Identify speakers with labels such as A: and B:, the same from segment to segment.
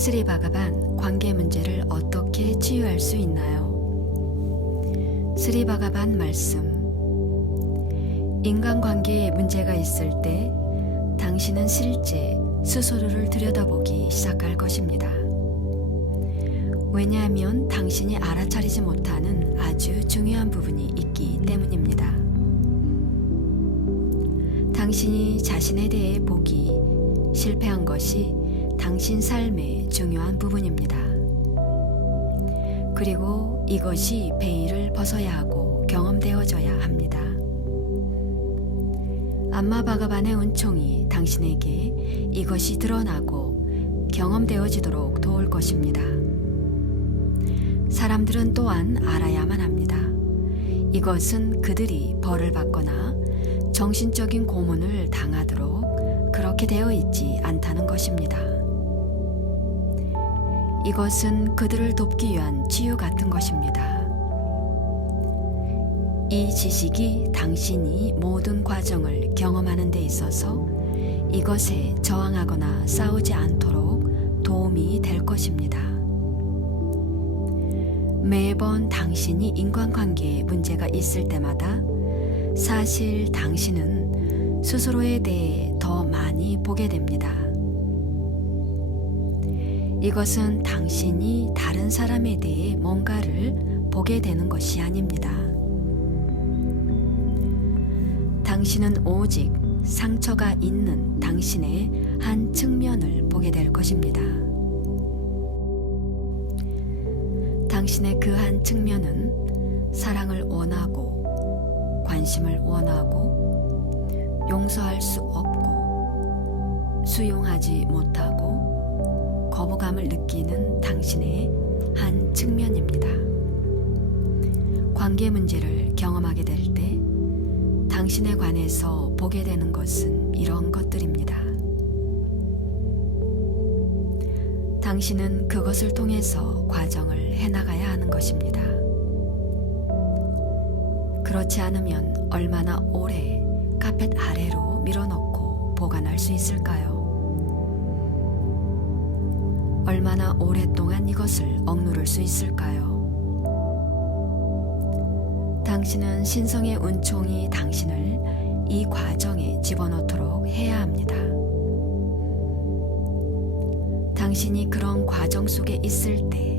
A: 스리바가반 관계 문제를 어떻게 치유할 수 있나요? 스리바가반 말씀 인간관계에 문제가 있을 때 당신은 실제 스스로를 들여다보기 시작할 것입니다. 왜냐하면 당신이 알아차리지 못하는 아주 중요한 부분이 있기 때문입니다. 당신이 자신에 대해 보기 실패한 것이 당신 삶의 중요한 부분입니다. 그리고 이것이 베일을 벗어야 하고 경험되어져야 합니다. 안마바가반의 은총이 당신에게 이것이 드러나고 경험되어지도록 도울 것입니다. 사람들은 또한 알아야만 합니다. 이것은 그들이 벌을 받거나 정신적인 고문을 당하도록 그렇게 되어 있지 않다는 것입니다. 이것은 그들을 돕기 위한 치유 같은 것입니다. 이 지식이 당신이 모든 과정을 경험하는 데 있어서 이것에 저항하거나 싸우지 않도록 도움이 될 것입니다. 매번 당신이 인간관계에 문제가 있을 때마다 사실 당신은 스스로에 대해 더 많이 보게 됩니다. 이것은 당신이 다른 사람에 대해 뭔가를 보게 되는 것이 아닙니다. 당신은 오직 상처가 있는 당신의 한 측면을 보게 될 것입니다. 당신의 그 한 측면은 사랑을 원하고 관심을 원하고 용서할 수 없고 수용하지 못하고 거부감을 느끼는 당신의 한 측면입니다. 관계 문제를 경험하게 될 때 당신에 관해서 보게 되는 것은 이런 것들입니다. 당신은 그것을 통해서 과정을 해나가야 하는 것입니다. 그렇지 않으면 얼마나 오래 카펫 아래로 밀어넣고 보관할 수 있을까요? 얼마나 오랫동안 이것을 억누를 수 있을까요? 당신은 신성의 은총이 당신을 이 과정에 집어넣도록 해야 합니다. 당신이 그런 과정 속에 있을 때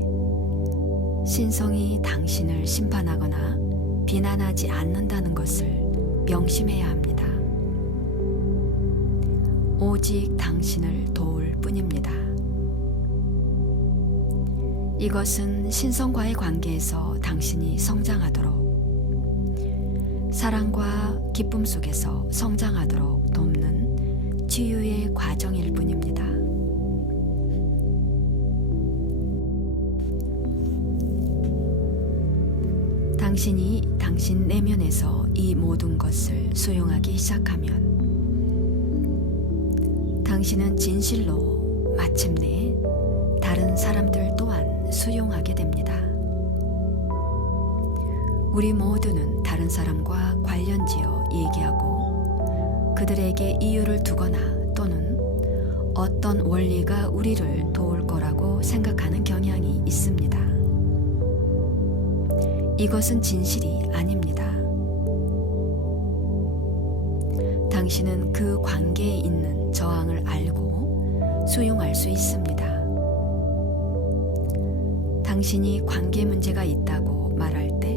A: 신성이 당신을 심판하거나 비난하지 않는다는 것을 명심해야 합니다. 오직 당신을 도울 뿐입니다. 이것은 신성과의 관계에서 당신이 성장하도록 사랑과 기쁨 속에서 성장하도록 돕는 치유의 과정일 뿐입니다. 당신이 당신 내면에서 이 모든 것을 수용하기 시작하면 당신은 진실로 마침내 다른 또한 수용하게 됩니다. 우리 모두는 다른 사람과 관련지어 얘기하고 그들에게 이유를 두거나 또는 어떤 원리가 우리를 도울 거라고 생각하는 경향이 있습니다. 이것은 진실이 아닙니다. 당신은 그 관계에 있는 저항을 알고 수용할 수 있습니다. 당신이 관계 문제가 있다고 말할 때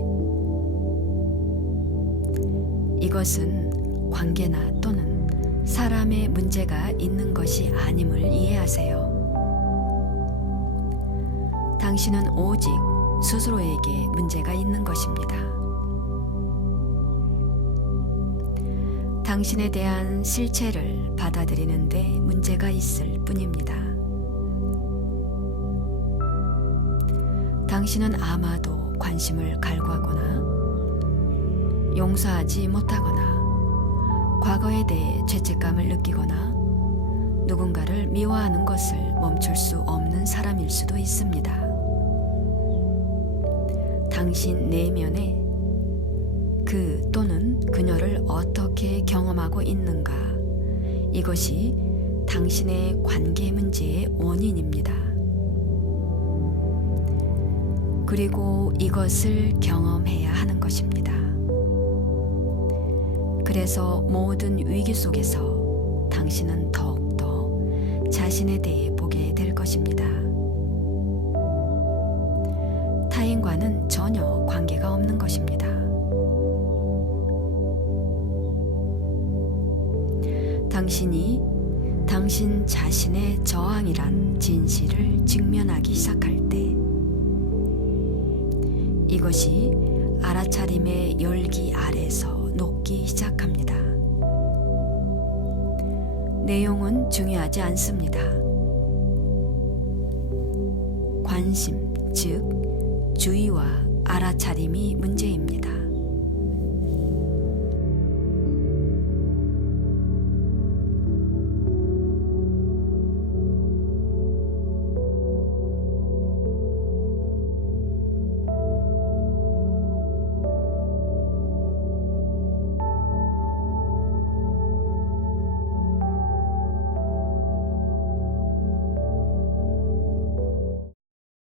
A: 이것은 관계나 또는 사람의 문제가 있는 것이 아님을 이해하세요. 당신은 오직 스스로에게 문제가 있는 것입니다. 당신에 대한 실체를 받아들이는데 문제가 있을 뿐입니다. 당신은 아마도 관심을 갈구하거나 용서하지 못하거나 과거에 대해 죄책감을 느끼거나 누군가를 미워하는 것을 멈출 수 없는 사람일 수도 있습니다. 당신 내면에 그 또는 그녀를 어떻게 경험하고 있는가 이것이 당신의 관계 문제의 원인입니다. 그리고 이것을 경험해야 하는 것입니다. 그래서 모든 위기 속에서 당신은 더욱더 자신에 대해 보게 될 것입니다. 타인과는 전혀 관계가 없는 것입니다. 당신이 당신 자신의 저항이란 진실을 직면하기 시작할 때 이것이 알아차림의 열기 아래서 녹기 시작합니다. 내용은 중요하지 않습니다. 관심, 즉 주의와 알아차림이 문제입니다.